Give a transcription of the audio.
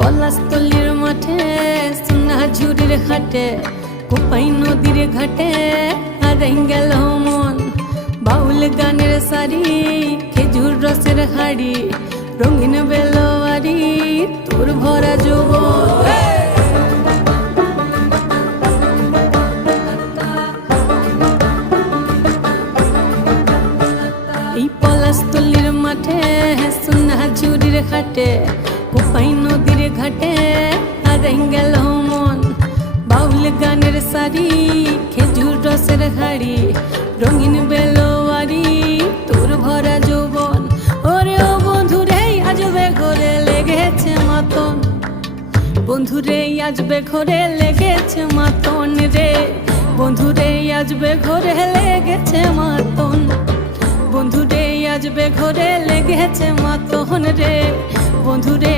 পলাশতলির মাঠে সোনাঝুরির ঘাটে কোপাই নদীর ঘাটে হারাই গেল মন। বাউল গানের শাড়ি খেজুর রসের হাড়ি রঙিন বেলোয়ারি তোর ভরা যৌবন। এই পলাশতলির মাঠে সোনাঝুরির ঘাটে কোপাই নদীর ঘাটে হারাই গেল মন। বাউল গানের শাড়ি খেজুর রসের হাড়ি রঙিন বেলোয়ারি তোর ভরা যৌবন। ওরে ও বন্ধুরে আজবে ঘরে লেগেছে মাতন, বন্ধুরে আজবে ঘরে লেগেছে মাতন রে, বন্ধুরে আজবে ঘরে লেগেছে মাতন, বন্ধুরে আজবে ঘরে লেগেছে মাতন রে, বন্ধুরে।